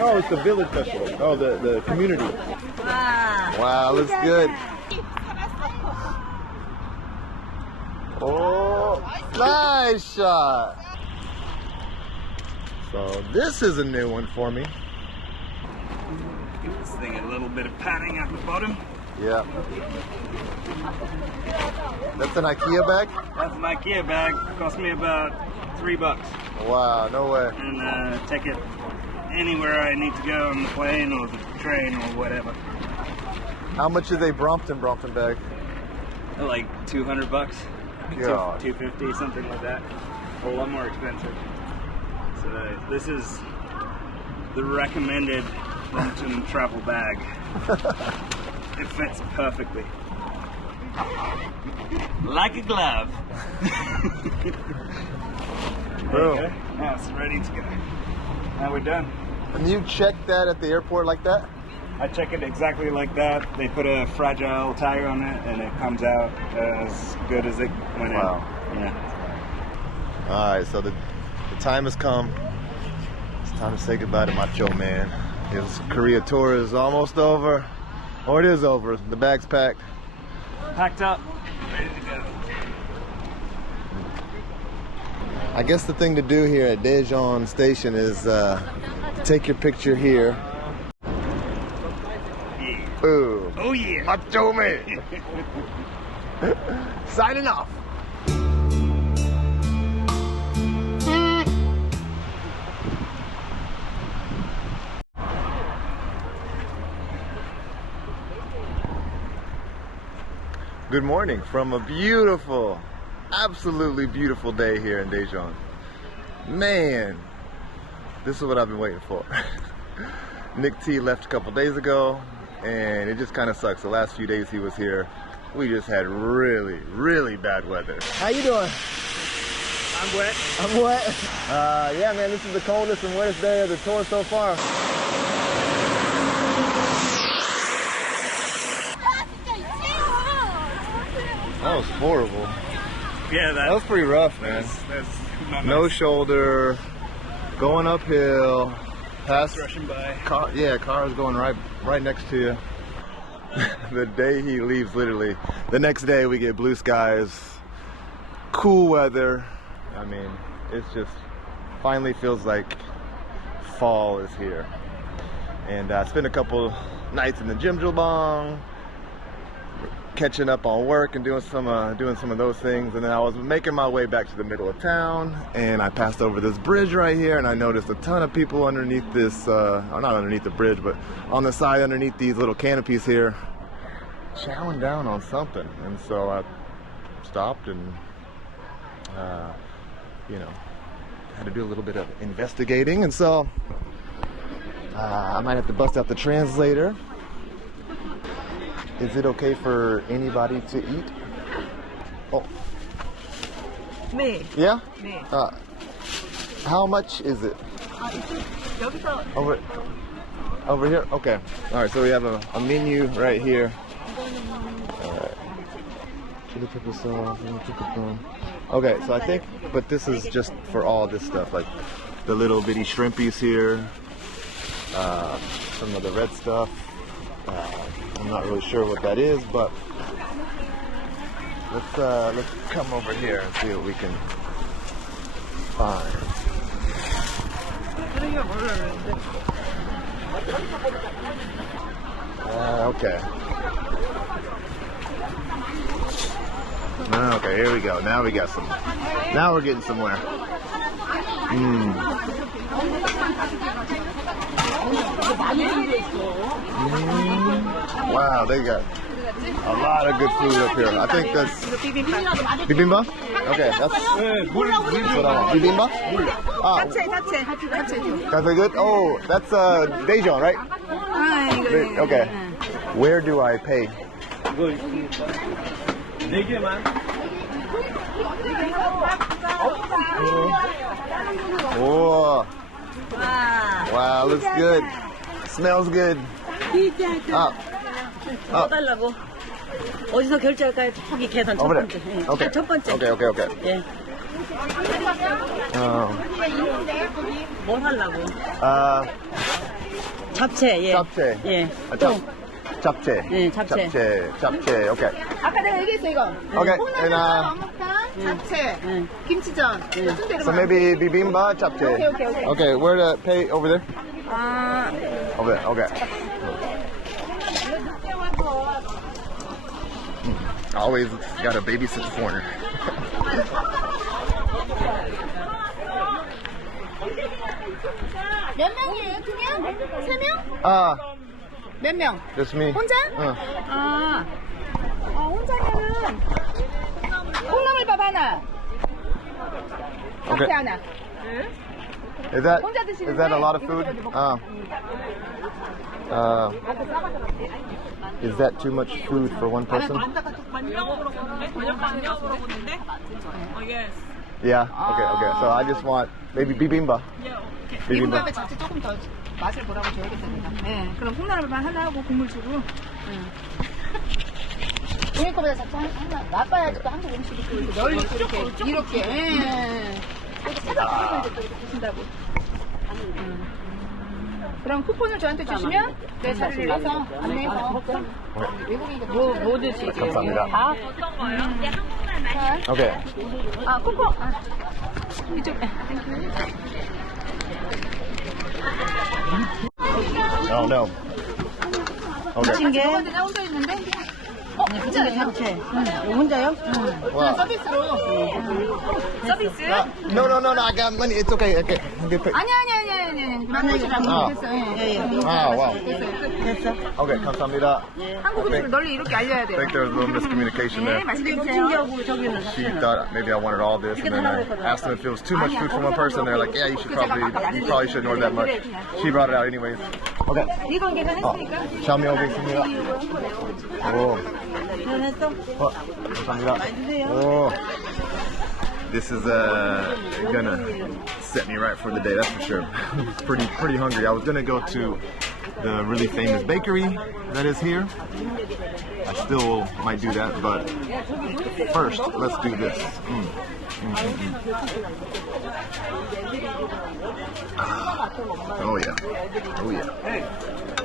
Oh, it's the village festival. Oh, the community. Wow, looks good. Oh, nice shot. So this is a new one for me. Give this thing a little bit of padding at the bottom. Yeah. That's an IKEA bag? That's an IKEA bag. Cost me about $3. Wow, no way. And take it anywhere I need to go on the plane or the train or whatever. How much is a Brompton bag? Like $200. God. $250, something like that. A lot more expensive. So this is the recommended Brompton travel bag. It fits perfectly. Like a glove. Boom. Now it's ready to go. Now we're done. And you check that at the airport like that? I check it exactly like that. They put a fragile tire on it and it comes out as good as it went in. Wow. Yeah. Alright, so the time has come. It's time to say goodbye to Macho Man. His Korea tour is almost over. Or it is over. The bag's packed. Packed up, ready to go. I guess the thing to do here at Daejeon Station is take your picture here. Yeah. Ooh. Oh yeah. Macho Man. Signing off. Good morning from a beautiful, absolutely beautiful day here in Daejeon. Man, this is what I've been waiting for. Nick T left a couple days ago, and it just kind of sucks. The last few days he was here, we just had really, really bad weather. How you doing? I'm wet. I'm wet. Yeah, man, this is the coldest and wettest day of the tour so far. That was horrible. Yeah, that was pretty rough, man. That's not no nice. Shoulder, going uphill, past rushing by. Cars going right next to you. The day he leaves, literally, the next day we get blue skies, cool weather. I mean, it's just finally feels like fall is here. And I spent a couple nights in the Jjimjilbang, catching up on work and doing some of those things, and then I was making my way back to the middle of town, and I passed over this bridge right here, and I noticed a ton of people underneath this, or not underneath the bridge, but on the side underneath these little canopies here, chowing down on something. And so I stopped and, you know, had to do a little bit of investigating, and so I might have to bust out the translator. Is it okay for anybody to eat? Oh. 네. Yeah? 네. How much is it? 여기서 Over here? Okay. Alright, so we have a menu right here. Chili pepper sauce. Okay, so I think, but this is just for all this stuff, like the little bitty shrimpies here, some of the red stuff. I'm not really sure what that is, but let's come over here and see what we can find. Okay. Okay, here we go. Now we got some. Now we're getting somewhere. Wow, they got a lot of good food up here. I think that's bibimbap. Okay, that's what I want. Bibimbap? That's good. Oh, that's Daejeon, right? Okay. Where do I pay? Oh. Wow, looks good. Smells good. 어디서 결제할까요? 저기 계산 첫 Over there. 번째. Okay. 첫 번째. Okay. 예. 뭘 하려고? 잡채, 예. 잡채. 예. 잡채. 네, 잡채. 오케이. 아까 내가 얘기했어 이거. Okay, 콩나물, and 어묵탕, 잡채, 김치전. 순대로 so maybe bibimbap, 잡채. Okay. Okay, where to pay over there? 아, Over there. Okay. Always got to babysit the foreigner. 몇 명이에요? 두 명? 세 명? 몇 명? Just me. 혼자? 아, 혼자면은 콩나물밥 하나, 잡채 Okay. 하나. Is that 혼자 드시는데 a lot of food? Is that too much food for one person? Yeah. Okay. So I just want maybe bibimbap. Bibimbap. 비빔밥에 잡채 조금 더 맛을 보라고 줘야겠습니다. 네, 그럼 콩나물밥 하나 하고 국물 주고. 종이 거보다 잡채 하나 맛봐야지 또 한국 음식이 또 이렇게 널리 또 이렇게. 이렇게 찾아보시면 이제 또 이렇게 드신다고. 그럼 쿠폰을 저한테 주시면 내 자리를 내서 안내해서 외국인들 뭐 드시게? 감사합니다. 다? Okay. 쿠폰. 이쪽. Oh no. Okay. 게? 내가 혼자 있는데. 혼자요? 잡채. 혼자요? Wow. 서비스로. 서비스? No. I got money. It's okay. Okay. Good. 아니. 됐어요. 예. Wow. 됐어. Okay. 감사합니다. 한국 음식을 널리 이렇게 알려야 I 돼요. think there was a little miscommunication there. 맛있게 드세요. 찜기하고 저기는 She thought maybe I wanted all this, and then I asked them if it was too much food for one person. They're like, yeah, you probably shouldn't order that much. She brought it out anyways. Okay. 이건 계산했으니까. 샤미 오겠습니다. 오. 됐어? 감사합니다. 오. This is gonna set me right for the day, that's for sure. pretty hungry. I was gonna go to the really famous bakery that is here. I still might do that, but first, let's do this. Oh yeah.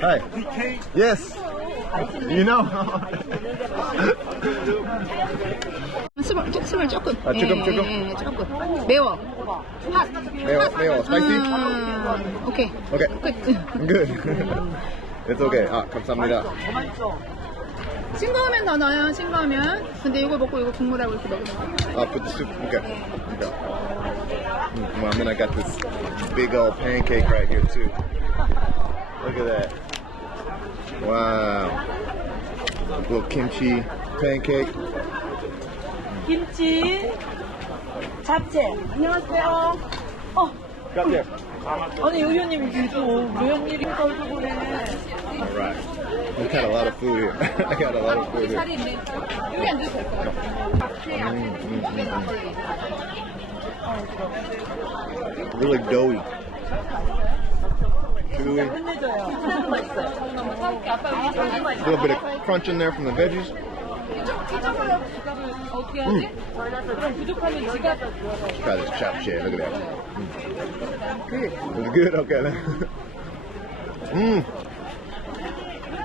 Hi. Yes. You know. 스물 조금. 조금? 조금. 매워. 핫. 매워. Spicy? 오케이. Okay. Good. It's okay. 감사합니다. 싱거우면 더 넣어요. 싱거우면. 근데 이거 먹고 이거 국물하고 이렇게 먹으면. Put the soup. Okay. Well, and then I got this big old pancake right here too. Look at that. Wow. Little kimchi pancake. 김치, 잡채. 안녕하세요. Got there. 아니, 의원님 계속 웬일이 걸고 그래. All right. We got a lot of food here. I got a lot of food here. 살이 있네. 여기 앉아도 될 거야. Really doughy. Chewy. A little bit of crunch in there from the veggies. 어떻게 하지? 그럼 부족하면 지가 Try this japchae. Look at that. Good. It's good. Okay.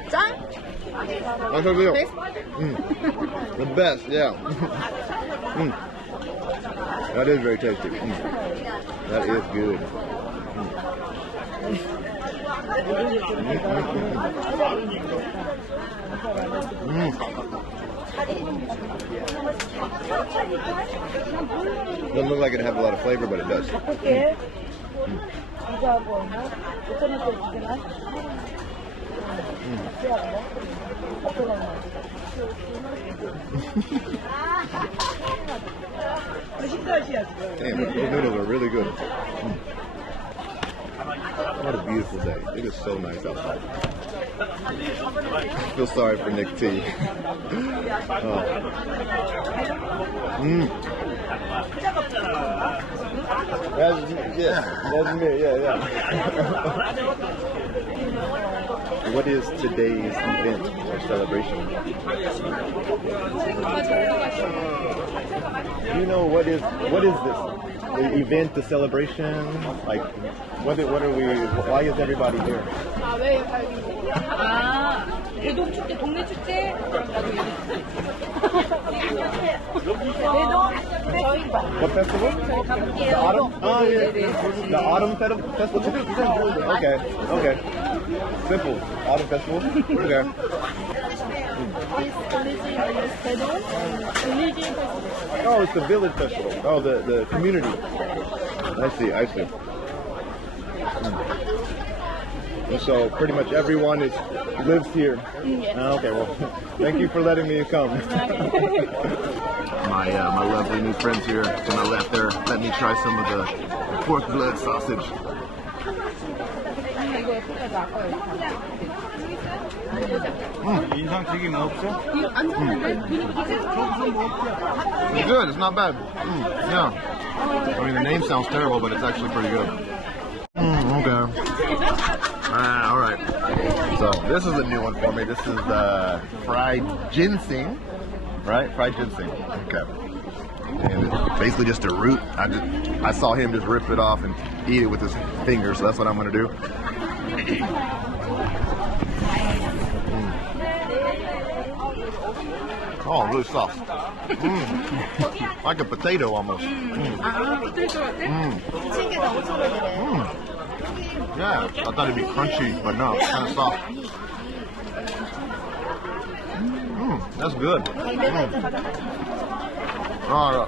짱? That's a real. The best. Yeah. That is very tasty. That is good. Doesn't look like it have a lot of flavor, but it does. Damn, those noodles are really good. What a beautiful day. It is so nice outside. I feel sorry for Nick T. That's me, yeah. what is today's event or celebration? Do you know what is this? The event, the celebration? Like, what are we? Why is everybody here? 대동축제, 동네축제. What festival? The autumn? Oh, yeah. The autumn festival? Okay. Simple. Autumn festival? Okay. Oh, it's the village festival. Oh, the community. I see. And so pretty much everyone lives here. Okay, well, thank you for letting me come. my lovely new friends here to my left there, let me try some of the pork blood sausage. It's good, it's not bad. Yeah. I mean, the name sounds terrible, but it's actually pretty good. Okay. All right. So this is a new one for me. This is fried ginseng, right? Fried ginseng. Okay. And it's basically just a root. I saw him just rip it off and eat it with his fingers, so that's what I'm gonna do. Oh, really soft. Like a potato almost. Yeah, I thought it'd be crunchy, but no, it's kind of soft. That's good. Oh,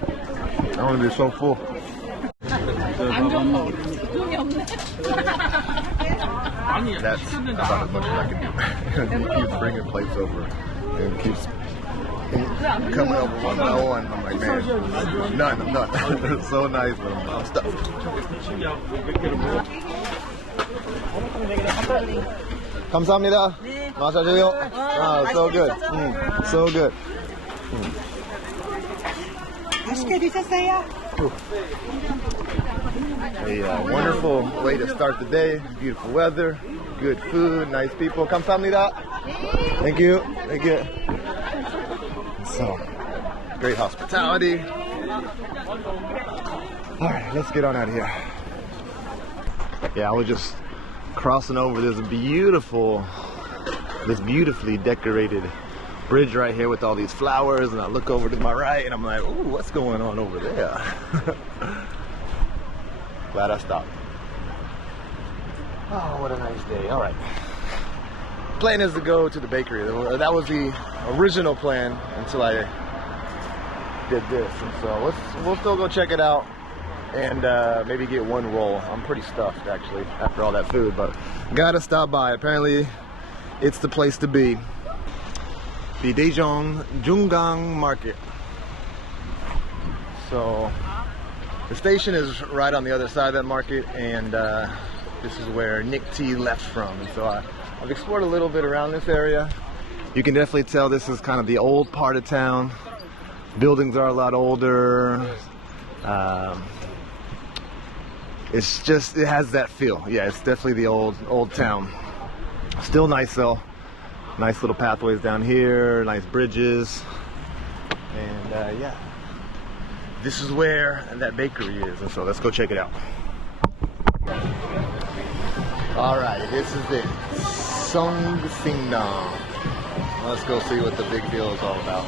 I'm gonna be so full. That's about as much as I can do. He keeps bringing plates over and keeps coming over one by one. I'm like, man, I'm done. It's so nice, but I'm stuffed. 감사합니다. 마셔줘요. So good. So good. 맛있게 드셨어요? A wonderful way to start the day. Beautiful weather, good food, nice people. 감사합니다. Thank you. So, great hospitality. All right, let's get on out of here. Yeah, I was just crossing over this beautifully decorated bridge right here with all these flowers, and I look over to my right and I'm like, ooh, what's going on over there? Glad I stopped. Oh, what a nice day. All right. Plan is to go to the bakery. That was the original plan until I did this. And so we'll still go check it out and maybe get one roll. I'm pretty stuffed actually after all that food, but gotta stop by. Apparently it's the place to be. The Daejeon Jungang Market. So the station is right on the other side of that market, and this is where Nick T left from. And so I've explored a little bit around this area. You can definitely tell this is kind of the old part of town. Buildings are a lot older. It has that feel. Yeah, it's definitely the old town. Still nice though. Nice little pathways down here, nice bridges. And yeah, this is where that bakery is. And so let's go check it out. All right, this is it. Song Singdong. Let's go see what the big deal is all about.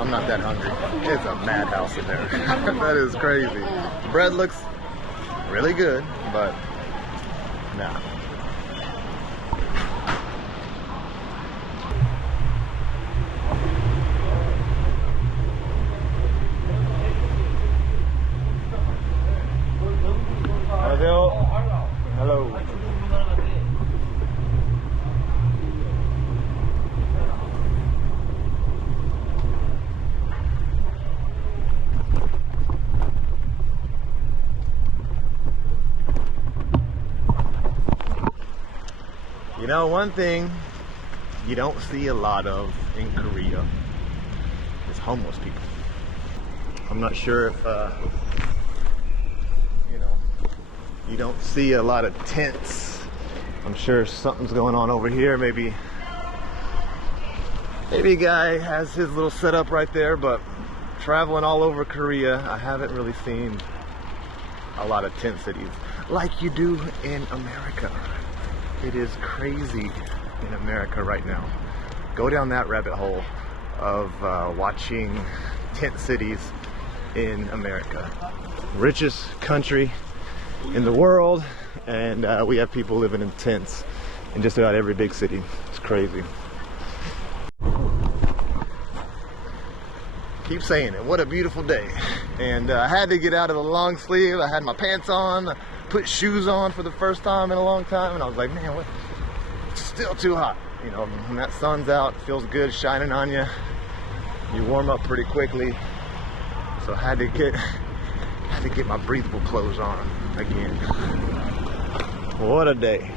I'm not that hungry. It's a madhouse in there. That is crazy. Bread looks really good, but nah. Hello. You know, one thing you don't see a lot of in Korea is homeless people. I'm not sure if you know, you don't see a lot of tents. I'm sure something's going on over here. Maybe a guy has his little setup right there, but traveling all over Korea, I haven't really seen a lot of tent cities like you do in America. It is crazy in America right now. Go down that rabbit hole of watching tent cities in America. Richest country in the world, and we have people living in tents in just about every big city. It's crazy. Keep saying it, what a beautiful day. And I had to get out of the long sleeve. I had my pants on, put shoes on for the first time in a long time, and I was like, man, what? It's still too hot. You know, when that sun's out, it feels good shining on you. You warm up pretty quickly. So I had to get my breathable clothes on again. What a day.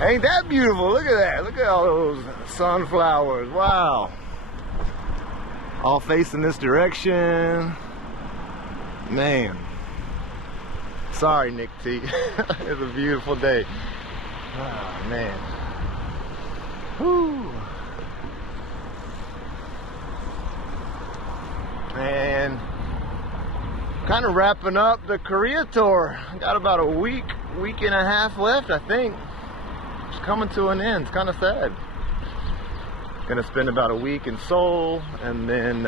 Ain't that beautiful? Look at that. Look at all those sunflowers. Wow. All facing this direction. Man. Sorry, Nick T. It's a beautiful day. Oh, man. Whew. And kind of wrapping up the Korea tour. Got about a week and a half left, I think. It's coming to an end. It's kind of sad. Gonna spend about a week in Seoul and then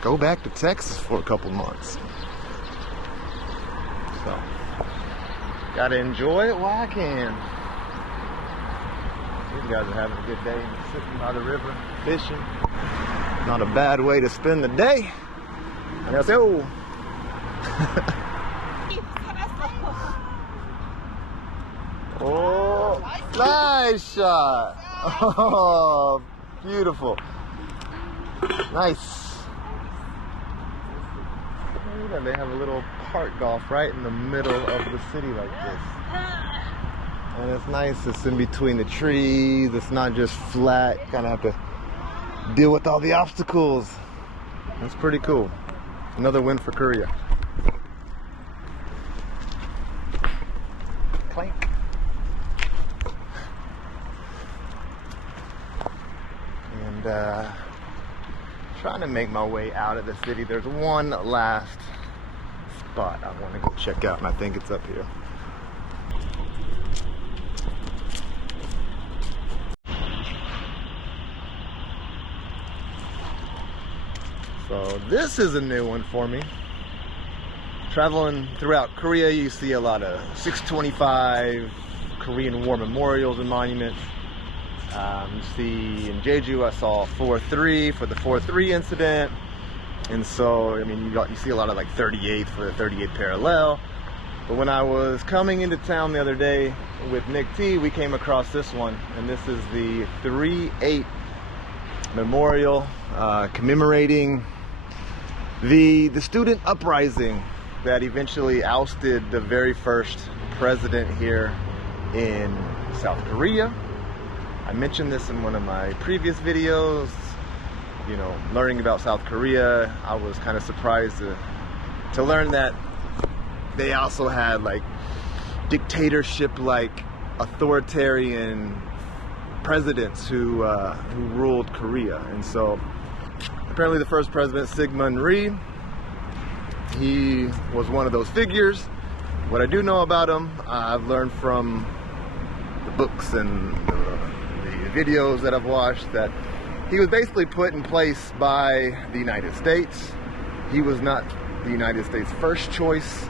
go back to Texas for a couple months. So, gotta enjoy it while I can. These guys are having a good day, sitting by the river, fishing. Not a bad way to spend the day. 안녕하세요. Oh, nice shot. Oh, beautiful. Nice. They have a little park golf right in the middle of the city like this. And it's nice, it's in between the trees, it's not just flat, you kind of have to deal with all the obstacles. It's pretty cool. Another win for Korea. Clank. And trying to make my way out of the city. There's one last spot I want to go check out, and I think it's up here. So this is a new one for me. Traveling throughout Korea, you see a lot of 625 Korean War memorials and monuments. You see in Jeju, I saw 4-3 for the 4-3 incident. And so, I mean, you see a lot of like 38 for the 38th parallel. But when I was coming into town the other day with Nick T, we came across this one. And this is the 3-8 memorial commemorating the student uprising that eventually ousted the very first president here in South Korea. I mentioned this in one of my previous videos, you know, learning about South Korea. I was kind of surprised to learn that they also had like dictatorship-like authoritarian presidents who ruled Korea. And so apparently the first president, Syngman Rhee, he was one of those figures. What I do know about him, I've learned from the books and the videos that I've watched, that he was basically put in place by the United States. He was not the United States' first choice.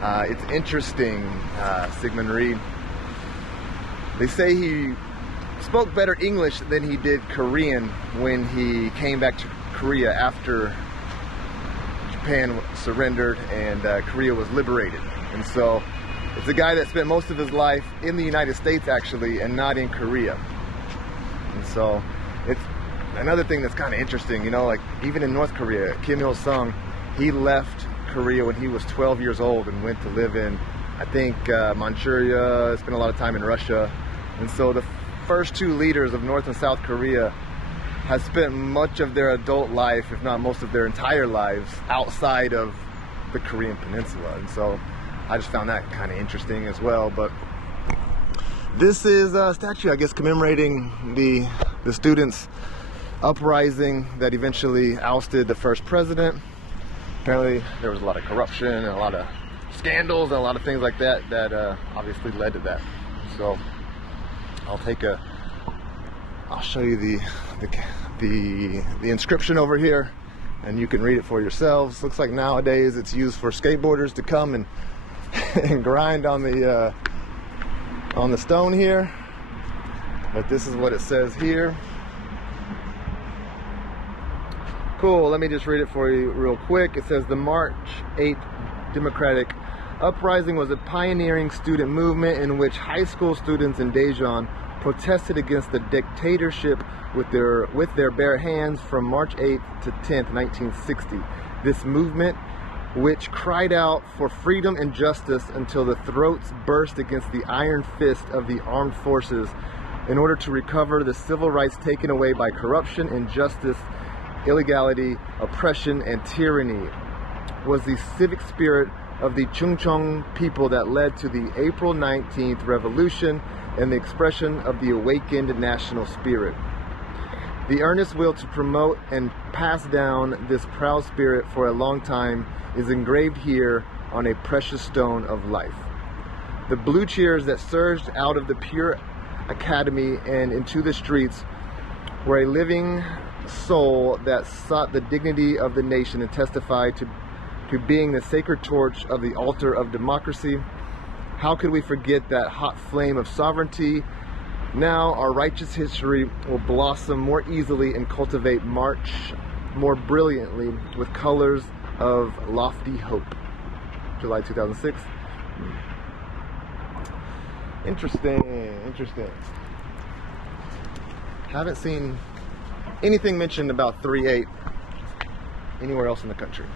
It's interesting, Syngman Rhee, they say he spoke better English than he did Korean when he came back to Korea after Japan surrendered and Korea was liberated. And so it's a guy that spent most of his life in the United States actually, and not in Korea. And so it's another thing that's kind of interesting, you know, like even in North Korea, Kim Il-sung, he left Korea when he was 12 years old and went to live in, I think, Manchuria, spent a lot of time in Russia, And so the first two leaders of North and South Korea had spent much of their adult life, if not most of their entire lives, outside of the Korean Peninsula. And so I just found that kind of interesting as well. But this is a statue, I guess, commemorating the students' uprising that eventually ousted the first president. Apparently there was a lot of corruption and a lot of scandals and a lot of things like that that obviously led to that. So I'll show you the inscription over here, and you can read it for yourselves. Looks like nowadays it's used for skateboarders to come and and grind on the stone here. But this is what it says here. Cool, let me just read it for you real quick. It says the March 8th Democratic Uprising was a pioneering student movement in which high school students in Daejeon protested against the dictatorship with their bare hands from March 8th to 10th, 1960. This movement, which cried out for freedom and justice until the throats burst against the iron fist of the armed forces in order to recover the civil rights taken away by corruption, injustice, illegality, oppression, and tyranny, was the civic spirit of the Chungcheong people that led to the April 19th revolution and the expression of the awakened national spirit. The earnest will to promote and pass down this proud spirit for a long time is engraved here on a precious stone of life. The blue cheers that surged out of the pure academy and into the streets were a living soul that sought the dignity of the nation and testified to being the sacred torch of the altar of democracy. How could we forget that hot flame of sovereignty? Now our righteous history will blossom more easily and cultivate March more brilliantly with colors of lofty hope. July 2006. Interesting. Haven't seen anything mentioned about 3/8 anywhere else in the country.